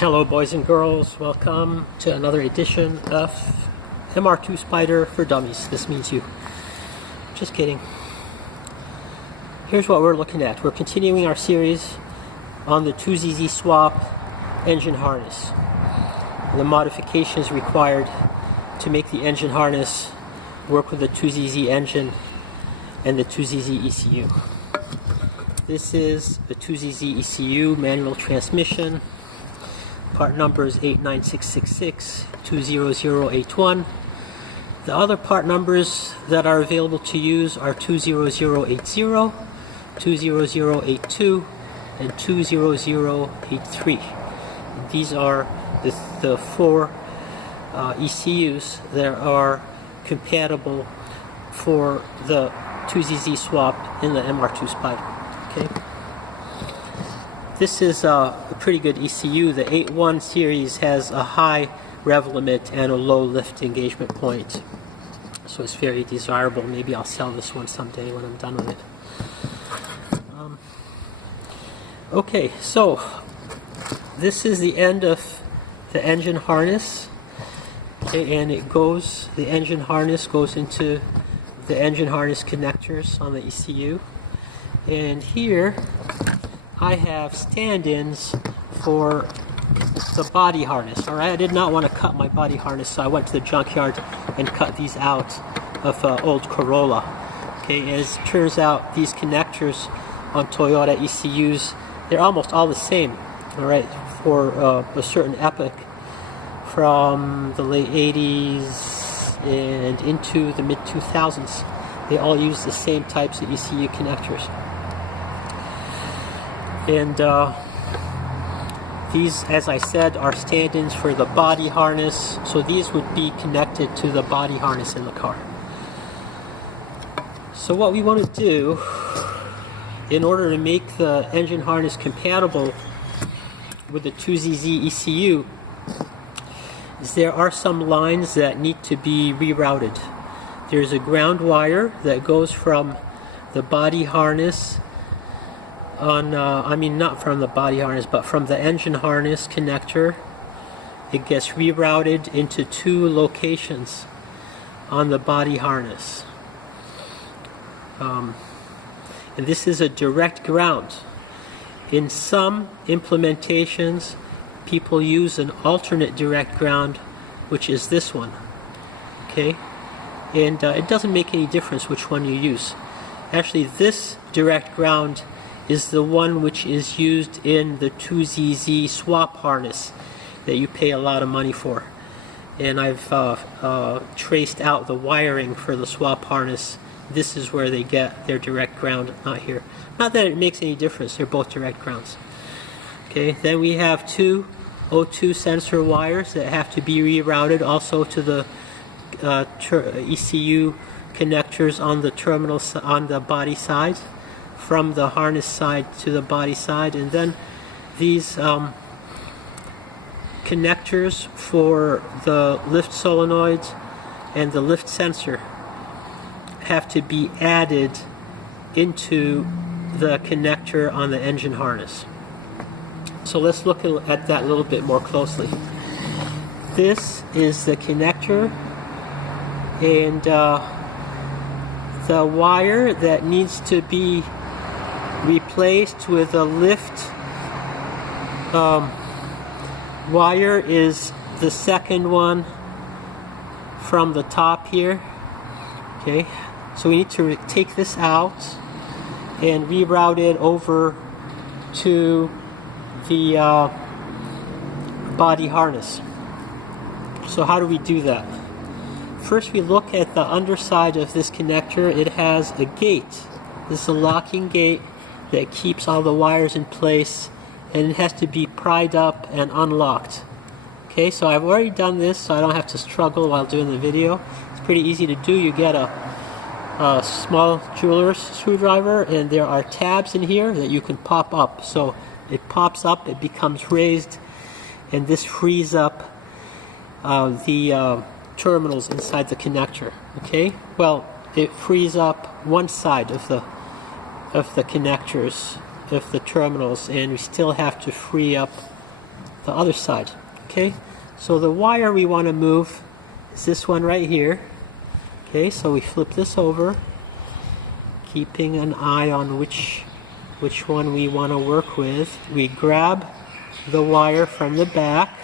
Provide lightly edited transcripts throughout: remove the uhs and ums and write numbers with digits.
Hello boys and girls, welcome to another edition of MR2 Spyder for Dummies. This means you. Just kidding. Here's what we're looking at. We're continuing our series on the 2ZZ swap engine harness. The modifications required to make the engine harness work with the 2ZZ engine and the 2ZZ ECU. This is the 2ZZ ECU manual transmission. Part number is 89666 20081. The other part numbers that are available to use are 20080, 20082, and 20083. These are the four ECUs that are compatible for the 2ZZ swap in the MR2 Spyder. Okay. This is a pretty good ECU. The 8.1 series has a high rev limit and a low lift engagement point. So it's very desirable. Maybe I'll sell this one someday when I'm done with it. Okay, so this is the end of the engine harness. Okay, and the engine harness goes into the engine harness connectors on the ECU. And here I have stand-ins for the body harness. Alright, I did not want to cut my body harness, so I went to the junkyard and cut these out of old Corolla. Okay, as it turns out, these connectors on Toyota ECUs, they're almost all the same. Alright, for a certain epoch from the late 80s and into the mid 2000s. They all use the same types of ECU connectors. And these, as I said, are stand-ins for the body harness. So these would be connected to the body harness in the car. So what we want to do, in order to make the engine harness compatible with the 2ZZ ECU, is there are some lines that need to be rerouted. There's a ground wire that goes from the body harness not from the body harness, but from the engine harness connector. It gets rerouted into two locations on the body harness. And this is a direct ground. In some implementations, people use an alternate direct ground, which is this one. Okay? And it doesn't make any difference which one you use. Actually, this direct ground is the one which is used in the 2ZZ swap harness that you pay a lot of money for. And I've traced out the wiring for the swap harness. This is where they get their direct ground, not here. Not that it makes any difference, they're both direct grounds. Okay, then we have two O2 sensor wires that have to be rerouted also to the ECU connectors on the terminal on the body side, from the harness side to the body side. And then these connectors for the lift solenoids and the lift sensor have to be added into the connector on the engine harness. So let's look at that a little bit more closely. This is the connector, and the wire that needs to be replaced with a lift wire is the second one from the top here. Okay, so we need to take this out and reroute it over to the body harness. So how do we do that? First, we look at the underside of this connector. It has a gate. This is a locking gate that keeps all the wires in place, and it has to be pried up and unlocked. Okay, so I've already done this, so I don't have to struggle while doing the video. It's pretty easy to do. You get a small jeweler's screwdriver, and there are tabs in here that you can pop up. So it pops up, it becomes raised, and this frees up the terminals inside the connector. Okay, well, it frees up one side of the connectors of the terminals, and we still have to free up the other side. Okay, so the wire we want to move is this one right here. Okay, so we flip this over, keeping an eye on which one we want to work with. We grab the wire from the back.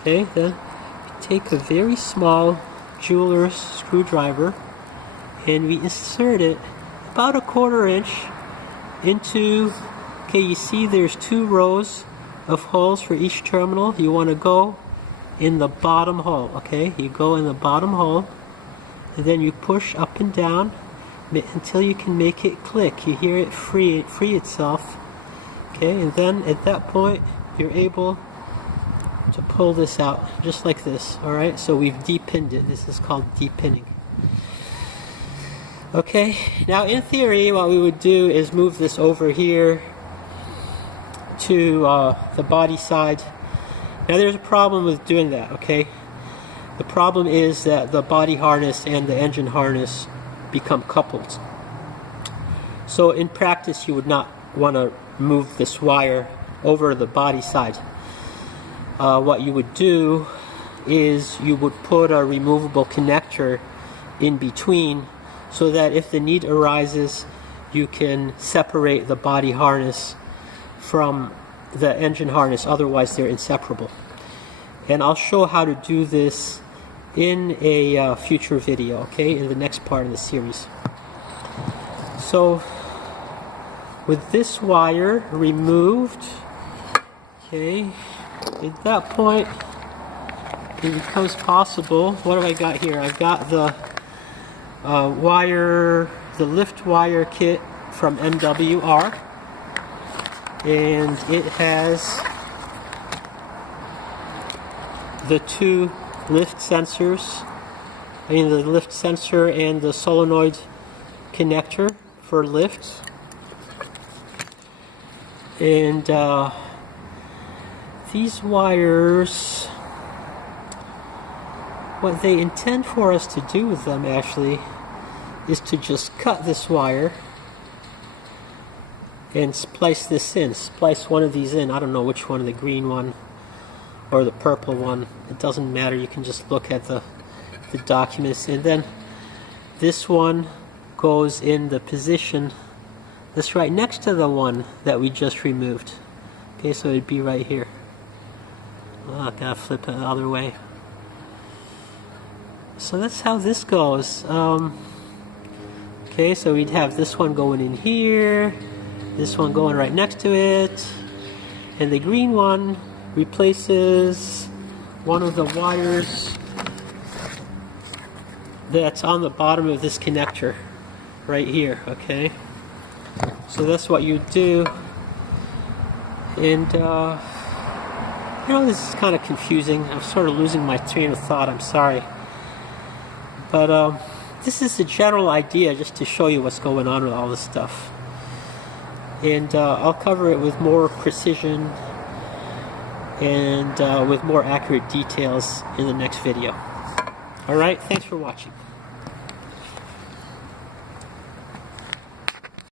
Okay, then we take a very small jeweler's screwdriver and we insert it about 1/4 inch into, okay, you see there's 2 rows of holes for each terminal. You want to go in the bottom hole. Okay, you go in the bottom hole and then you push up and down until you can make it click. You hear it free itself. Okay, and then at that point you're able to pull this out just like this. Alright, so we've de-pinned it. This is called de-pinning. Okay, now in theory what we would do is move this over here to the body side. Now there's a problem with doing that, okay? The problem is that the body harness and the engine harness become coupled. So in practice you would not want to move this wire over the body side. What you would do is you would put a removable connector in between so that if the need arises you can separate the body harness from the engine harness, otherwise they're inseparable. And I'll show how to do this in a future video, okay, in the next part of the series. So with this wire removed, okay, at that point it becomes possible. What have I got here? I've got the the lift wire kit from MWR, and it has the 2 lift sensors, the lift sensor and the solenoid connector for lift. And these wires, what they intend for us to do with them actually is to just cut this wire and splice this in. Splice one of these in. I don't know which one, the green one or the purple one. It doesn't matter. You can just look at the documents. And then this one goes in the position that's right next to the one that we just removed. Okay, so it'd be right here. Oh, I gotta flip it the other way. So that's how this goes. Okay, so we'd have this one going in here, this one going right next to it, and the green one replaces one of the wires that's on the bottom of this connector right here. Okay, so that's what you do. And you know, this is kind of confusing. I'm sort of losing my train of thought. I'm sorry, but this is the general idea, just to show you what's going on with all this stuff. And I'll cover it with more precision and with more accurate details in the next video. Alright, thanks for watching.